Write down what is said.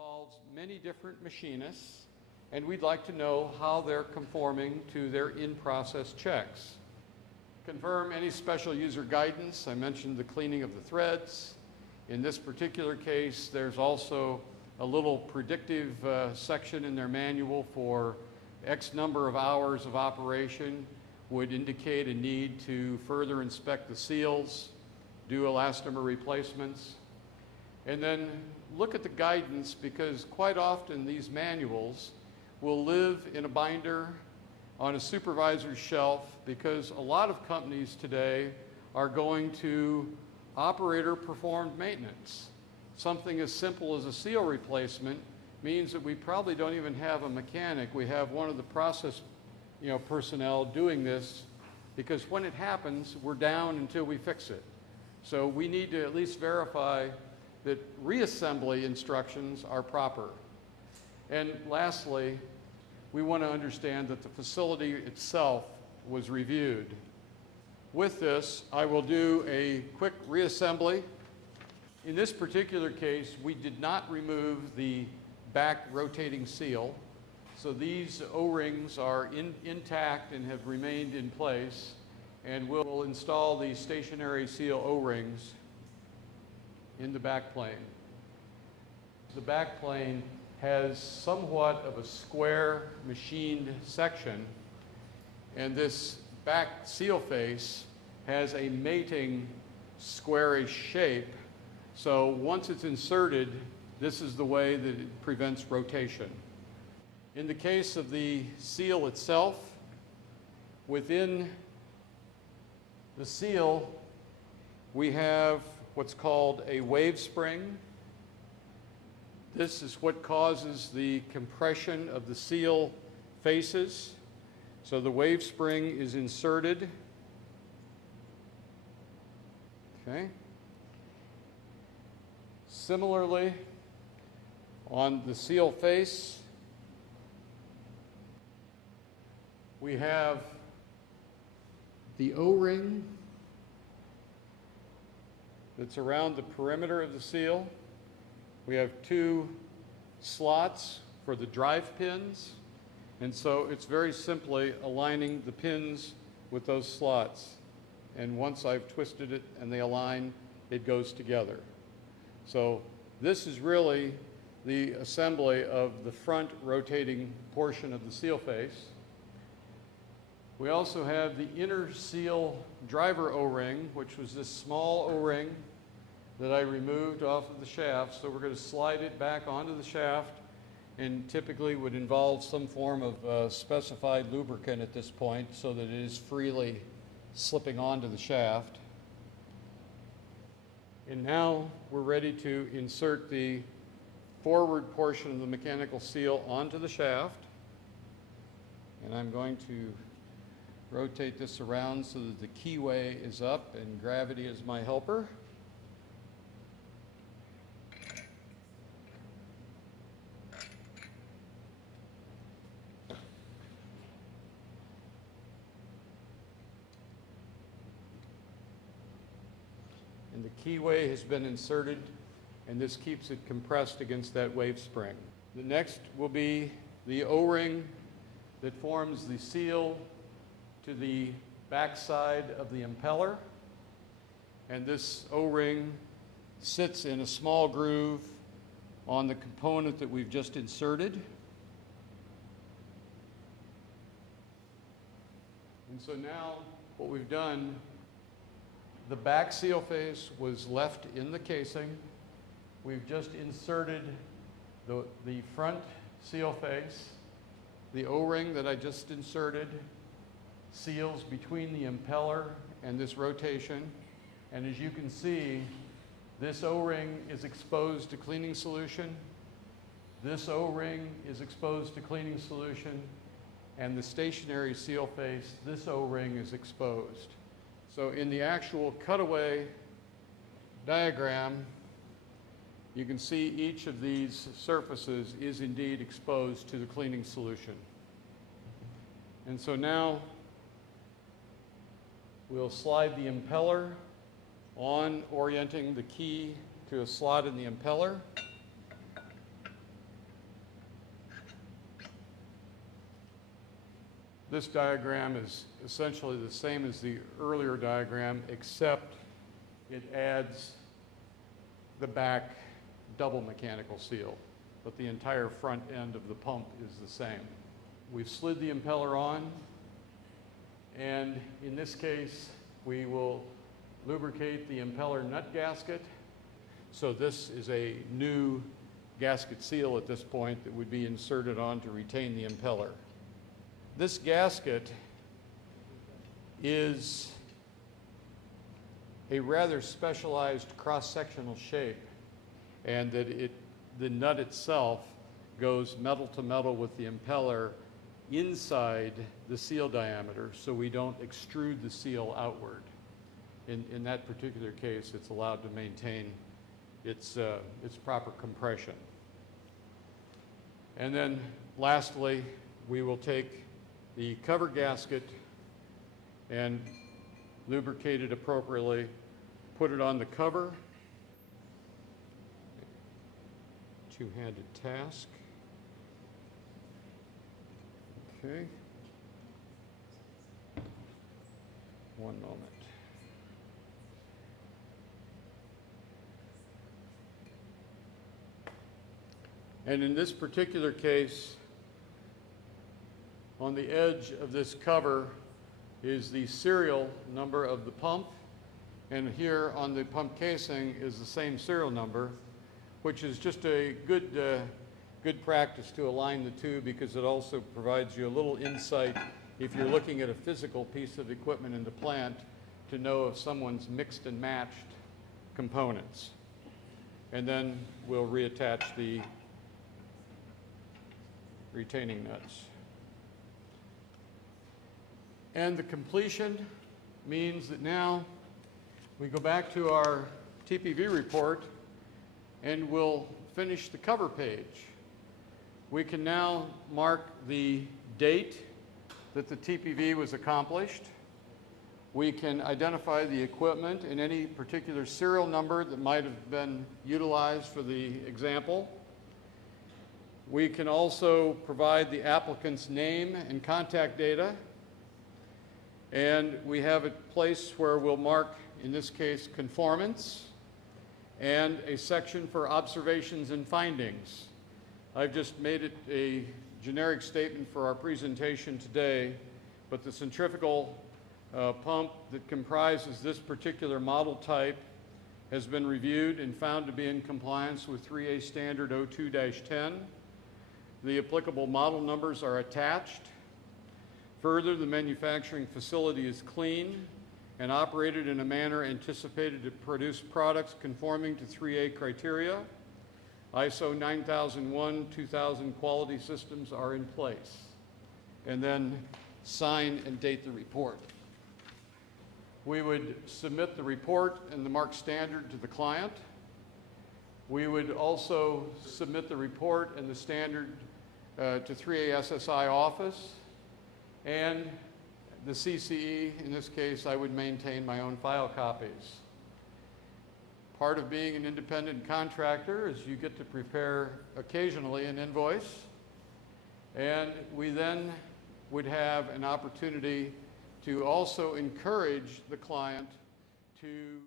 involves many different machinists, and we'd like to know how they're conforming to their in-process checks. Confirm any special user guidance. I mentioned the cleaning of the threads. In this particular case, there's also a little predictive section in their manual for X number of hours of operation would indicate a need to further inspect the seals, do elastomer replacements, and then look at the guidance, because quite often these manuals will live in a binder on a supervisor's shelf, because a lot of companies today are going to operator-performed maintenance. Something as simple as a seal replacement means that we probably don't even have a mechanic. We have one of the process personnel doing this, because when it happens, we're down until we fix it. So we need to at least verify that reassembly instructions are proper. And lastly, we want to understand that the facility itself was reviewed. With this, I will do a quick reassembly. In this particular case, we did not remove the back rotating seal. So these O-rings are intact and have remained in place, and we'll install the stationary seal O-rings in the back plane. The back plane has somewhat of a square machined section, and this back seal face has a mating squarish shape. So once it's inserted, this is the way that it prevents rotation. In the case of the seal itself, within the seal, we have what's called a wave spring. This is what causes the compression of the seal faces. So the wave spring is inserted. Okay. Similarly, on the seal face, we have the O-ring that's around the perimeter of the seal. We have two slots for the drive pins, and so it's very simply aligning the pins with those slots. And once I've twisted it and they align, it goes together. So this is really the assembly of the front rotating portion of the seal face. We also have the inner seal driver O-ring, which was this small O-ring that I removed off of the shaft. So we're going to slide it back onto the shaft, and typically would involve some form of specified lubricant at this point so that it is freely slipping onto the shaft. And now we're ready to insert the forward portion of the mechanical seal onto the shaft. And I'm going to rotate this around so that the keyway is up and gravity is my helper. And the keyway has been inserted, and this keeps it compressed against that wave spring. The next will be the O-ring that forms the seal to the backside of the impeller. And this O-ring sits in a small groove on the component that we've just inserted. And so now what we've done, the back seal face was left in the casing. We've just inserted the front seal face. The O-ring that I just inserted seals between the impeller and this rotation. And as you can see, this O-ring is exposed to cleaning solution. This O-ring is exposed to cleaning solution. And the stationary seal face, this O-ring is exposed. So in the actual cutaway diagram, you can see each of these surfaces is indeed exposed to the cleaning solution. And so now we'll slide the impeller on, orienting the key to a slot in the impeller. This diagram is essentially the same as the earlier diagram, except it adds the back double mechanical seal, but the entire front end of the pump is the same. We've slid the impeller on, and in this case, we will lubricate the impeller nut gasket. So this is a new gasket seal at this point that would be inserted on to retain the impeller. This gasket is a rather specialized cross-sectional shape, and that the nut itself goes metal to metal with the impeller inside the seal diameter, so we don't extrude the seal outward. In that particular case, it's allowed to maintain its proper compression. And then lastly, we will take the cover gasket and lubricate it appropriately, put it on the cover, two-handed task. Okay. One moment. And in this particular case, on the edge of this cover is the serial number of the pump, and here on the pump casing is the same serial number, which is just a good practice to align the two, because it also provides you a little insight if you're looking at a physical piece of equipment in the plant to know if someone's mixed and matched components. And then we'll reattach the retaining nuts. And the completion means that now we go back to our TPV report and we'll finish the cover page. We can now mark the date that the TPV was accomplished. We can identify the equipment and any particular serial number that might have been utilized for the example. We can also provide the applicant's name and contact data. And we have a place where we'll mark, in this case, conformance, and a section for observations and findings. I've just made it a generic statement for our presentation today, but the centrifugal pump that comprises this particular model type has been reviewed and found to be in compliance with 3A standard 02-10. The applicable model numbers are attached. Further, the manufacturing facility is clean and operated in a manner anticipated to produce products conforming to 3A criteria. ISO 9001-2000 quality systems are in place. And then sign and date the report. We would submit the report and the marked standard to the client. We would also submit the report and the standard to 3A SSI office. And the CCE, in this case, I would maintain my own file copies. Part of being an independent contractor is you get to prepare occasionally an invoice, and we then would have an opportunity to also encourage the client to